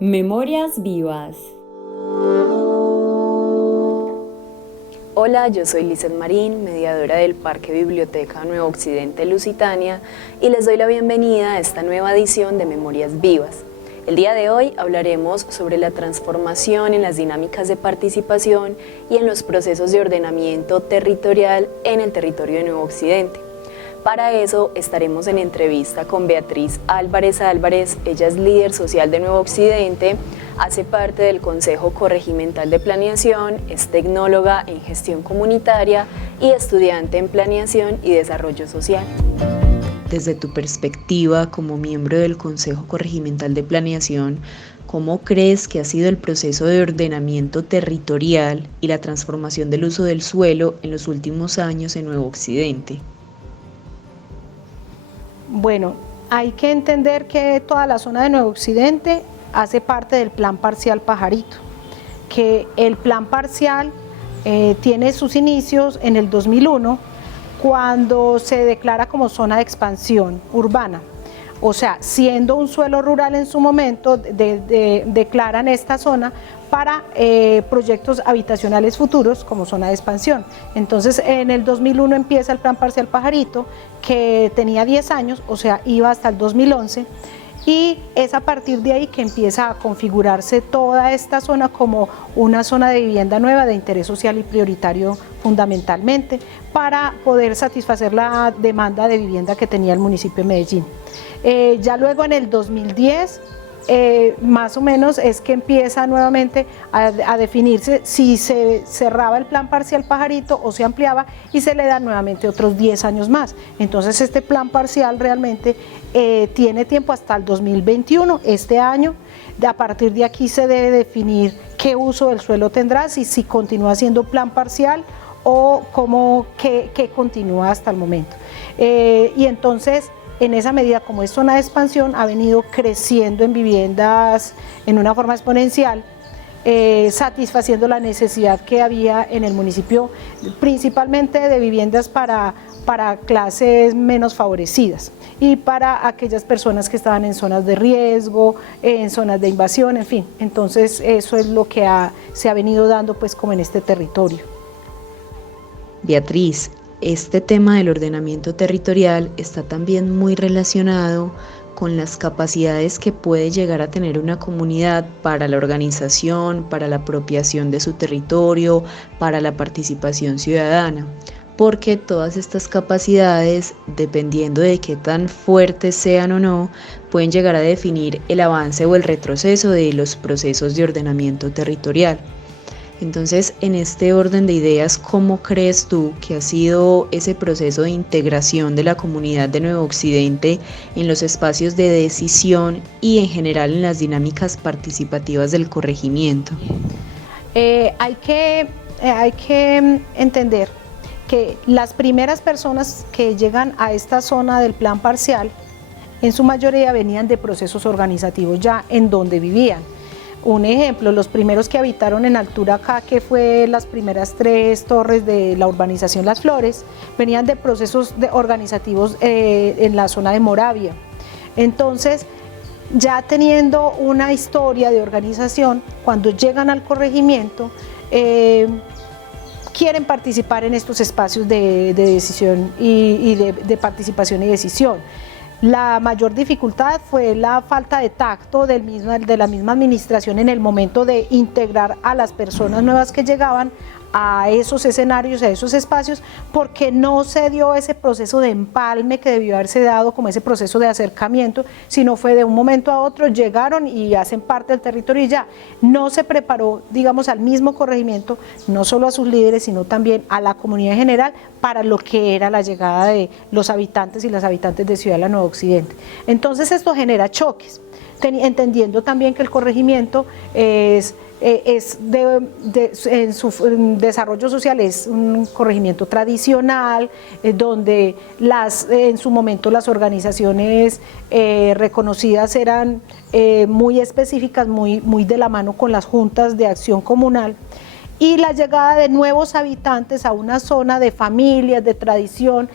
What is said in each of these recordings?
Memorias vivas. Hola, yo soy Lizeth Marín, mediadora del Parque Biblioteca Nuevo Occidente Lusitania, y les doy la bienvenida a esta nueva edición de Memorias Vivas. El día de hoy hablaremos sobre la transformación en las dinámicas de participación y en los procesos de ordenamiento territorial en el territorio de Nuevo Occidente. Para eso estaremos en entrevista con Beatriz Álvarez Álvarez. Ella es líder social de Nuevo Occidente, hace parte del Consejo Corregimental de Planeación, es tecnóloga en gestión comunitaria y estudiante en planeación y desarrollo social. Desde tu perspectiva como miembro del Consejo Corregimental de Planeación, ¿cómo crees que ha sido el proceso de ordenamiento territorial y la transformación del uso del suelo en los últimos años en Nuevo Occidente? Bueno, hay que entender que toda la zona de Nuevo Occidente hace parte del Plan Parcial Pajarito, que el Plan Parcial tiene sus inicios en el 2001, cuando se declara como zona de expansión urbana. O sea, siendo un suelo rural en su momento, declaran esta zona para proyectos habitacionales futuros como zona de expansión. Entonces, en el 2001 empieza el Plan Parcial Pajarito, que tenía 10 años, o sea, iba hasta el 2011, y es a partir de ahí que empieza a configurarse toda esta zona como una zona de vivienda nueva de interés social y prioritario fundamentalmente, para poder satisfacer la demanda de vivienda que tenía el municipio de Medellín. Ya luego en el 2010, más o menos es que empieza nuevamente a definirse si se cerraba el Plan Parcial Pajarito o se ampliaba, y se le dan nuevamente otros 10 años más. Entonces este plan parcial realmente tiene tiempo hasta el 2021, este año. A partir de aquí se debe definir qué uso del suelo tendrá, si continúa siendo plan parcial o qué continúa hasta el momento. Y entonces, en esa medida, como es zona de expansión, ha venido creciendo en viviendas en una forma exponencial, satisfaciendo la necesidad que había en el municipio, principalmente de viviendas para clases menos favorecidas y para aquellas personas que estaban en zonas de riesgo, en zonas de invasión, en fin. Entonces eso es lo que se ha venido dando pues como en este territorio. Beatriz, este tema del ordenamiento territorial está también muy relacionado con las capacidades que puede llegar a tener una comunidad para la organización, para la apropiación de su territorio, para la participación ciudadana, porque todas estas capacidades, dependiendo de qué tan fuertes sean o no, pueden llegar a definir el avance o el retroceso de los procesos de ordenamiento territorial. Entonces, en este orden de ideas, ¿cómo crees tú que ha sido ese proceso de integración de la comunidad de Nuevo Occidente en los espacios de decisión y en general en las dinámicas participativas del corregimiento? Hay que entender que las primeras personas que llegan a esta zona del plan parcial, en su mayoría venían de procesos organizativos ya en donde vivían. Un ejemplo, los primeros que habitaron en altura acá, que fue las primeras 3 torres de la urbanización Las Flores, venían de procesos organizativos en la zona de Moravia. Entonces, ya teniendo una historia de organización, cuando llegan al corregimiento, quieren participar en estos espacios de decisión y de participación y decisión. La mayor dificultad fue la falta de tacto de la misma administración en el momento de integrar a las personas nuevas que llegaban a esos escenarios, a esos espacios, porque no se dio ese proceso de empalme que debió haberse dado, como ese proceso de acercamiento, sino fue de un momento a otro, llegaron y hacen parte del territorio y ya. No se preparó, digamos, al mismo corregimiento, no solo a sus líderes, sino también a la comunidad en general, para lo que era la llegada de los habitantes y las habitantes de Ciudad de la Nueva Occidente. Entonces esto genera choques, entendiendo también que el corregimiento en su desarrollo social es un corregimiento tradicional, donde en su momento las organizaciones reconocidas eran muy específicas, muy de la mano con las juntas de acción comunal, y la llegada de nuevos habitantes a una zona de familias, de tradición,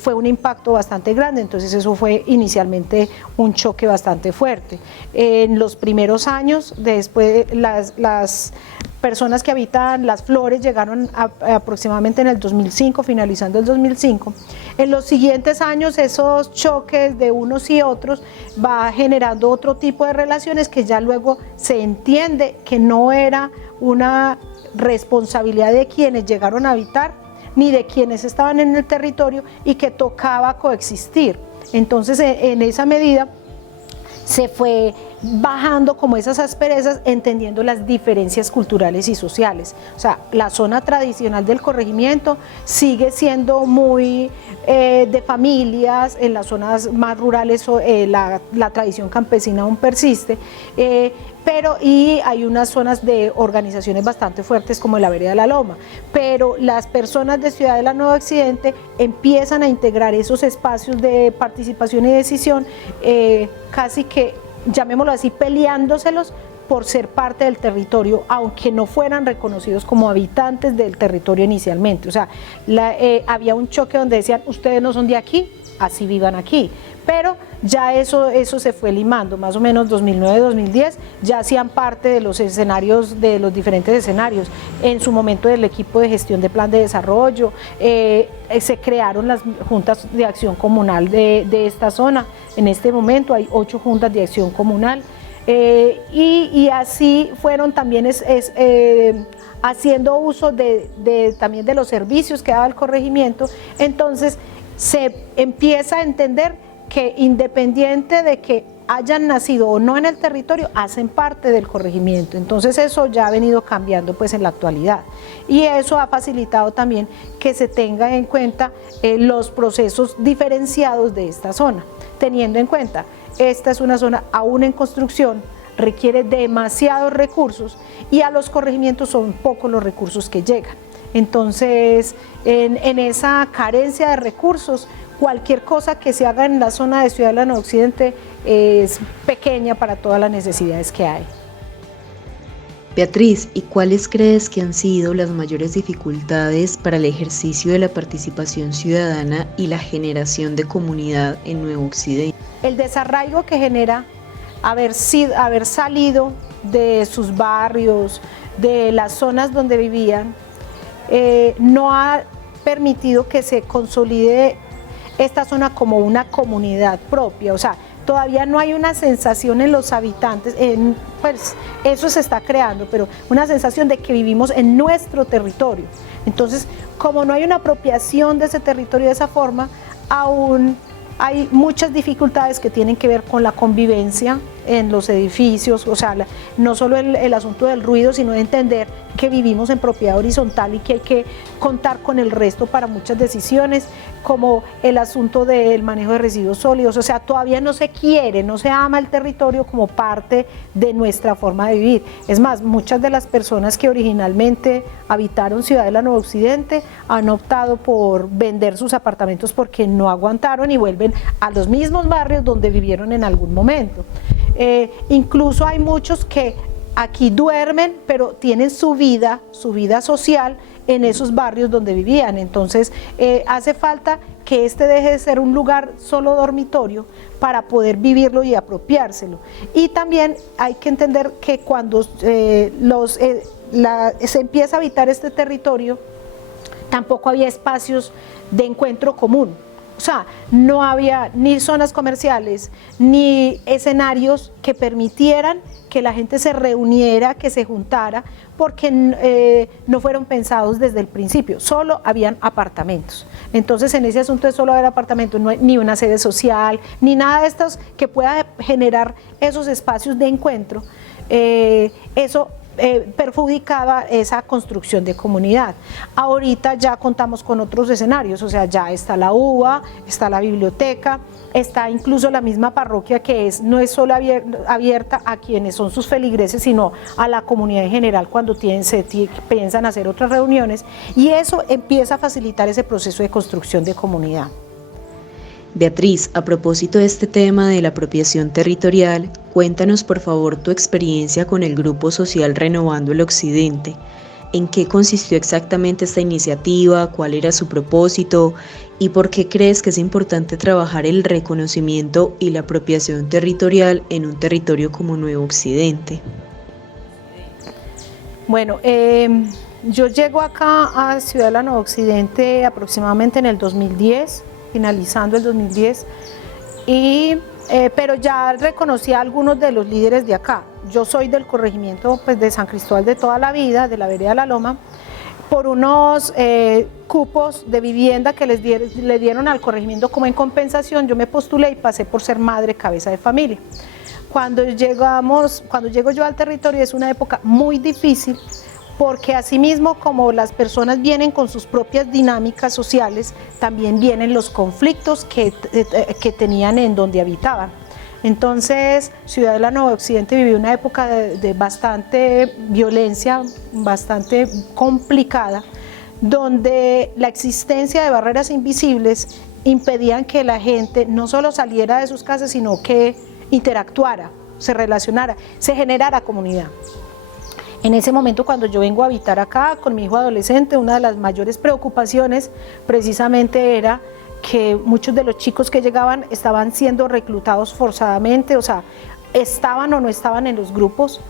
fue un impacto bastante grande. Entonces eso fue inicialmente un choque bastante fuerte. En los primeros años, después las personas que habitaban Las Flores llegaron aproximadamente en el 2005, finalizando el 2005. En los siguientes años esos choques de unos y otros va generando otro tipo de relaciones que ya luego se entiende que no era una responsabilidad de quienes llegaron a habitar ni de quienes estaban en el territorio y que tocaba coexistir. Entonces en esa medida se fue bajando como esas asperezas, entendiendo las diferencias culturales y sociales. O sea, la zona tradicional del corregimiento sigue siendo muy de familias, en las zonas más rurales la tradición campesina aún persiste, y hay unas zonas de organizaciones bastante fuertes como la Vereda de la Loma, pero las personas de Ciudadela Nuevo Occidente empiezan a integrar esos espacios de participación y decisión, casi que, llamémoslo así, peleándoselos por ser parte del territorio, aunque no fueran reconocidos como habitantes del territorio inicialmente. O sea, había un choque donde decían, ustedes no son de aquí, así vivan aquí. Pero ya eso se fue limando, más o menos 2009-2010, ya hacían parte de los escenarios, de los diferentes escenarios. En su momento del equipo de gestión de plan de desarrollo, se crearon las juntas de acción comunal de esta zona. En este momento hay 8 juntas de acción comunal, y así fueron también haciendo uso también de los servicios que daba el corregimiento. Entonces se empieza a entender que independiente de que hayan nacido o no en el territorio, hacen parte del corregimiento. Entonces eso ya ha venido cambiando pues en la actualidad, y eso ha facilitado también que se tenga en cuenta los procesos diferenciados de esta zona, teniendo en cuenta, esta es una zona aún en construcción, requiere demasiados recursos y a los corregimientos son pocos los recursos que llegan. Entonces, en esa carencia de recursos, cualquier cosa que se haga en la zona de Ciudadela Nuevo Occidente es pequeña para todas las necesidades que hay. Beatriz, ¿y cuáles crees que han sido las mayores dificultades para el ejercicio de la participación ciudadana y la generación de comunidad en Nuevo Occidente? El desarraigo que genera haber salido de sus barrios, de las zonas donde vivían, no ha permitido que se consolide esta zona como una comunidad propia. O sea, todavía no hay una sensación en los habitantes, pues eso se está creando, pero una sensación de que vivimos en nuestro territorio. Entonces, como no hay una apropiación de ese territorio de esa forma, aún hay muchas dificultades que tienen que ver con la convivencia en los edificios, o sea, no solo el asunto del ruido, sino de entender que vivimos en propiedad horizontal y que hay que contar con el resto para muchas decisiones, como el asunto del manejo de residuos sólidos. O sea, todavía no se quiere, no se ama el territorio como parte de nuestra forma de vivir. Es más, muchas de las personas que originalmente habitaron Ciudadela Nuevo Occidente han optado por vender sus apartamentos porque no aguantaron y vuelven a los mismos barrios donde vivieron en algún momento. Incluso hay muchos que aquí duermen, pero tienen su vida social en esos barrios donde vivían. Entonces hace falta que este deje de ser un lugar solo dormitorio para poder vivirlo y apropiárselo. Y también hay que entender que cuando se empieza a habitar este territorio, tampoco había espacios de encuentro común. O sea, no había ni zonas comerciales, ni escenarios que permitieran que la gente se reuniera, que se juntara, porque no fueron pensados desde el principio, solo habían apartamentos. Entonces, en ese asunto de solo haber apartamentos, no hay ni una sede social, ni nada de estos que pueda generar esos espacios de encuentro. Eso perjudicaba esa construcción de comunidad. Ahorita ya contamos con otros escenarios, o sea, ya está la UBA, está la biblioteca, está incluso la misma parroquia que no es solo abierta a quienes son sus feligreses, sino a la comunidad en general cuando piensan hacer otras reuniones, y eso empieza a facilitar ese proceso de construcción de comunidad. Beatriz, a propósito de este tema de la apropiación territorial, cuéntanos por favor tu experiencia con el Grupo Social Renovando el Occidente. ¿En qué consistió exactamente esta iniciativa? ¿Cuál era su propósito? ¿Y por qué crees que es importante trabajar el reconocimiento y la apropiación territorial en un territorio como Nuevo Occidente? Bueno, yo llego acá a Ciudad de la Nueva Occidente aproximadamente en el 2010, finalizando el 2010, pero ya reconocí a algunos de los líderes de acá. Yo soy del corregimiento pues, de San Cristóbal de toda la vida, de la vereda La Loma, por unos cupos de vivienda que le dieron al corregimiento como en compensación. Yo me postulé y pasé por ser madre cabeza de familia. Cuando llego yo al territorio es una época muy difícil, porque asimismo como las personas vienen con sus propias dinámicas sociales, también vienen los conflictos que tenían en donde habitaban. Entonces, Ciudad de la Nueva Occidente vivió una época de bastante violencia, bastante complicada, donde la existencia de barreras invisibles impedían que la gente no solo saliera de sus casas, sino que interactuara, se relacionara, se generara comunidad. En ese momento, cuando yo vengo a habitar acá con mi hijo adolescente, una de las mayores preocupaciones precisamente era que muchos de los chicos que llegaban estaban siendo reclutados forzadamente, o sea, estaban o no estaban en los grupos.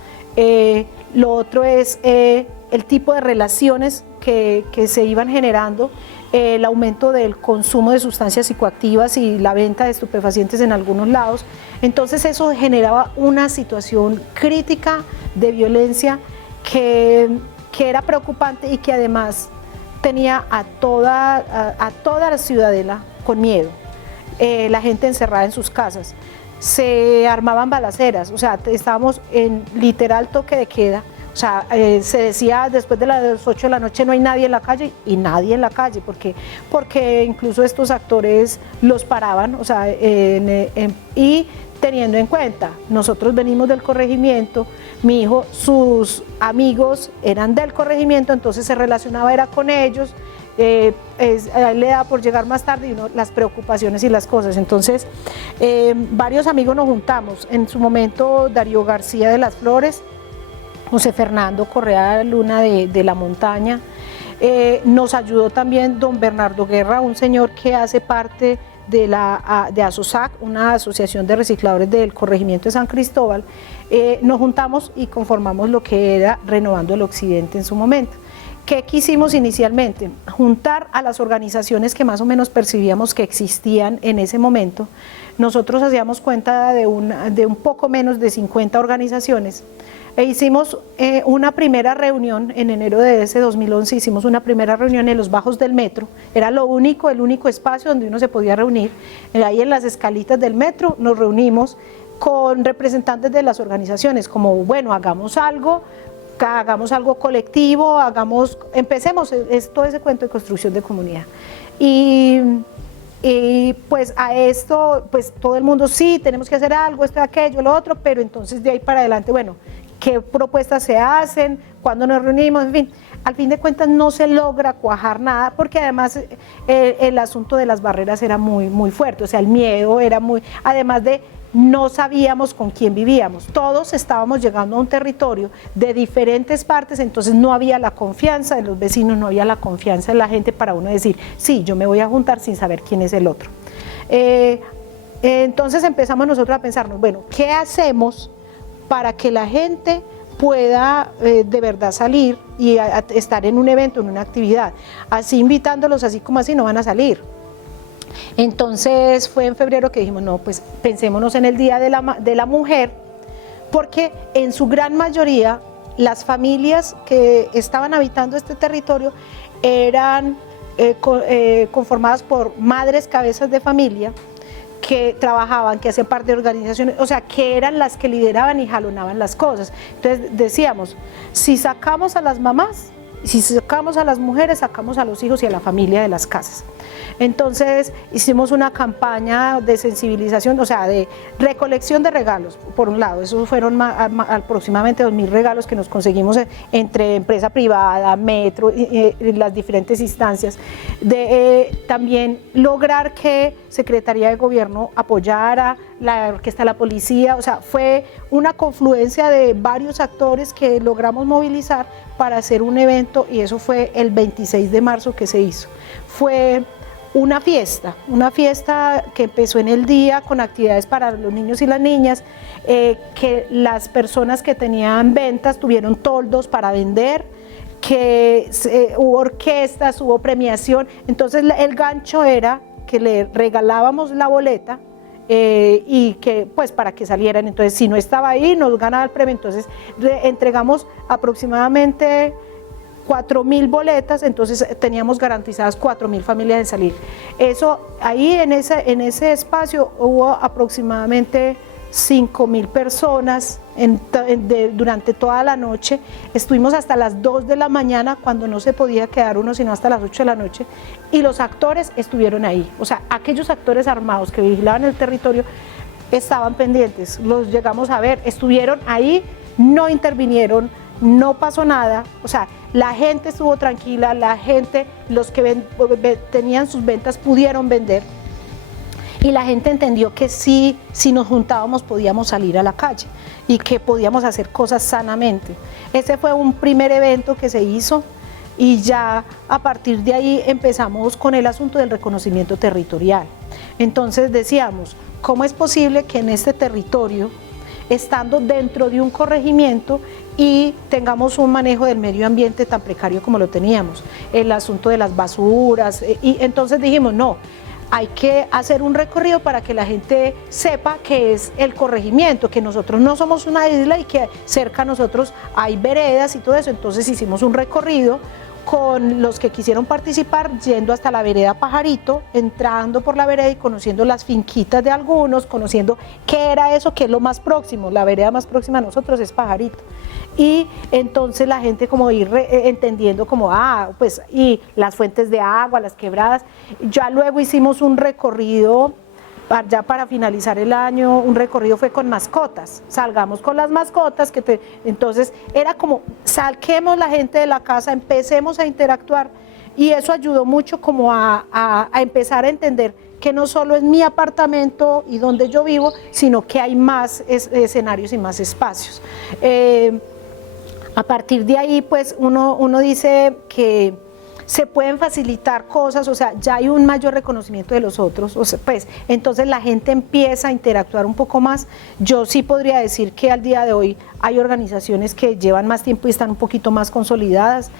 Lo otro es el tipo de relaciones que se iban generando, el aumento del consumo de sustancias psicoactivas y la venta de estupefacientes en algunos lados. Entonces eso generaba una situación crítica de violencia que era preocupante y que además tenía a toda la ciudadela con miedo, la gente encerrada en sus casas. Se armaban balaceras, o sea, estábamos en literal toque de queda. O sea, se decía después de las 8 de la noche no hay nadie en la calle, y nadie en la calle, porque incluso estos actores los paraban, o sea, y teniendo en cuenta, nosotros venimos del corregimiento, mi hijo, sus amigos eran del corregimiento, entonces se relacionaba era con ellos, a él le da por llegar más tarde y las preocupaciones y las cosas. Entonces, varios amigos nos juntamos, en su momento Darío García de las Flores, José Fernando Correa Luna de la Montaña, nos ayudó también don Bernardo Guerra, un señor que hace parte de ASOSAC, una asociación de recicladores del corregimiento de San Cristóbal. Nos juntamos y conformamos lo que era Renovando el Occidente en su momento. ¿Qué quisimos inicialmente? Juntar a las organizaciones que más o menos percibíamos que existían en ese momento. Nosotros hacíamos cuenta de un poco menos de 50 organizaciones. E hicimos una primera reunión en enero de ese 2011, hicimos una primera reunión en los bajos del metro, era el único espacio donde uno se podía reunir, ahí en las escalitas del metro nos reunimos con representantes de las organizaciones, como bueno, hagamos algo colectivo, empecemos todo ese cuento de construcción de comunidad. Y pues a esto, pues todo el mundo sí, tenemos que hacer algo, esto, aquello, lo otro, pero entonces de ahí para adelante, bueno, ¿qué propuestas se hacen? ¿Cuándo nos reunimos? En fin, al fin de cuentas no se logra cuajar nada, porque además el asunto de las barreras era muy, muy fuerte, o sea, el miedo era muy, además de no sabíamos con quién vivíamos, todos estábamos llegando a un territorio de diferentes partes, entonces no había la confianza de los vecinos, no había la confianza de la gente para uno decir, sí, yo me voy a juntar sin saber quién es el otro. Entonces empezamos nosotros a pensarnos, bueno, ¿qué hacemos para que la gente pueda de verdad salir y estar en un evento, en una actividad? Así invitándolos, así como así, no van a salir. Entonces fue en febrero que dijimos, no, pues pensémonos en el Día de la Mujer, porque en su gran mayoría las familias que estaban habitando este territorio eran conformadas por madres cabezas de familia que trabajaban, que hacían parte de organizaciones, o sea, que eran las que lideraban y jalonaban las cosas. Entonces decíamos, si sacamos a las mamás, si sacamos a las mujeres, sacamos a los hijos y a la familia de las casas. Entonces hicimos una campaña de sensibilización, o sea, de recolección de regalos, por un lado, esos fueron aproximadamente 2.000 regalos que nos conseguimos entre empresa privada, metro, y las diferentes instancias, de también lograr que Secretaría de Gobierno apoyara, la Orquesta de la Policía, o sea, fue una confluencia de varios actores que logramos movilizar para hacer un evento, y eso fue el 26 de marzo que se hizo. Fue una fiesta que empezó en el día con actividades para los niños y las niñas, que las personas que tenían ventas tuvieron toldos para vender, que hubo orquestas, hubo premiación. Entonces el gancho era que le regalábamos la boleta y que pues para que salieran. Entonces si no estaba ahí nos ganaba el premio. Entonces entregamos aproximadamente 4.000 boletas, entonces teníamos garantizadas 4.000 familias de salir. Eso, ahí en ese espacio hubo aproximadamente 5.000 personas durante toda la noche. Estuvimos hasta las 2 de la mañana, cuando no se podía quedar uno sino hasta las 8 de la noche, y los actores estuvieron ahí. O sea, aquellos actores armados que vigilaban el territorio estaban pendientes, los llegamos a ver, estuvieron ahí, no intervinieron, no pasó nada. O sea, la gente estuvo tranquila, la gente, los que tenían sus ventas pudieron vender, y la gente entendió que sí, si nos juntábamos podíamos salir a la calle y que podíamos hacer cosas sanamente. Ese fue un primer evento que se hizo, y ya a partir de ahí empezamos con el asunto del reconocimiento territorial. Entonces decíamos, ¿cómo es posible que en este territorio, estando dentro de un corregimiento, y tengamos un manejo del medio ambiente tan precario como lo teníamos? El asunto de las basuras, y entonces dijimos, no, hay que hacer un recorrido para que la gente sepa que es el corregimiento, que nosotros no somos una isla y que cerca a nosotros hay veredas y todo eso. Entonces hicimos un recorrido con los que quisieron participar, yendo hasta la vereda Pajarito, entrando por la vereda y conociendo las finquitas de algunos, conociendo qué era eso, qué es lo más próximo. La vereda más próxima a nosotros es Pajarito. Y entonces la gente como ir entendiendo como, pues, y las fuentes de agua, las quebradas. Ya luego hicimos un recorrido, ya para finalizar el año, un recorrido fue con mascotas. Salgamos con las mascotas, entonces era como, saquemos la gente de la casa, empecemos a interactuar, y eso ayudó mucho como a empezar a entender que no solo es mi apartamento y donde yo vivo, sino que hay más escenarios y más espacios. A partir de ahí, pues uno dice que se pueden facilitar cosas, o sea, ya hay un mayor reconocimiento de los otros, o sea, pues entonces la gente empieza a interactuar un poco más. Yo sí podría decir que al día de hoy hay organizaciones que llevan más tiempo y están un poquito más consolidadas,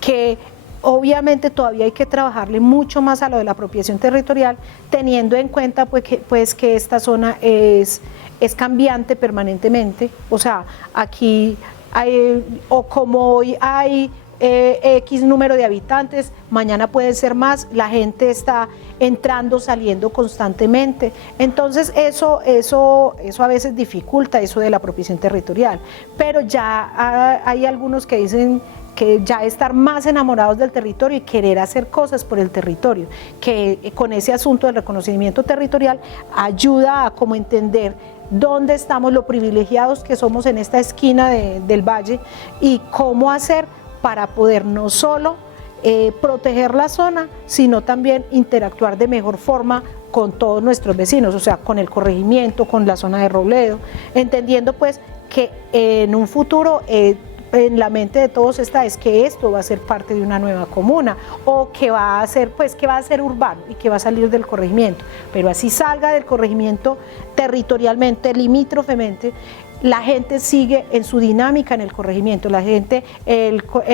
que obviamente todavía hay que trabajarle mucho más a lo de la apropiación territorial, teniendo en cuenta pues que esta zona es cambiante permanentemente. O sea, aquí o como hoy hay X número de habitantes, mañana puede ser más, la gente está entrando, saliendo constantemente. Entonces eso a veces dificulta eso de la apropiación territorial, pero ya hay algunos que dicen que ya estar más enamorados del territorio y querer hacer cosas por el territorio, que con ese asunto del reconocimiento territorial ayuda a como entender dónde estamos, lo privilegiados que somos en esta esquina del valle, y cómo hacer para poder no solo proteger la zona, sino también interactuar de mejor forma con todos nuestros vecinos, o sea, con el corregimiento, con la zona de Robledo, entendiendo pues que en un futuro en la mente de todos es que esto va a ser parte de una nueva comuna, o que va a ser urbano y que va a salir del corregimiento, pero así salga del corregimiento territorialmente, limítrofemente, la gente sigue en su dinámica en el corregimiento. La gente,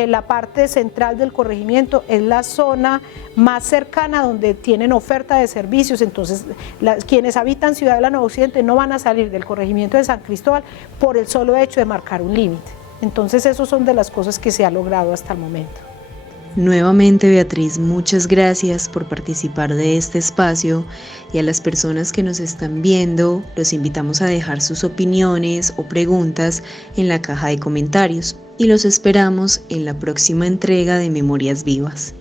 la parte central del corregimiento es la zona más cercana donde tienen oferta de servicios, entonces quienes habitan Ciudad de la Nueva Occidente no van a salir del corregimiento de San Cristóbal por el solo hecho de marcar un límite. Entonces esas son de las cosas que se ha logrado hasta el momento. Nuevamente, Beatriz, muchas gracias por participar de este espacio, y a las personas que nos están viendo, los invitamos a dejar sus opiniones o preguntas en la caja de comentarios, y los esperamos en la próxima entrega de Memorias Vivas.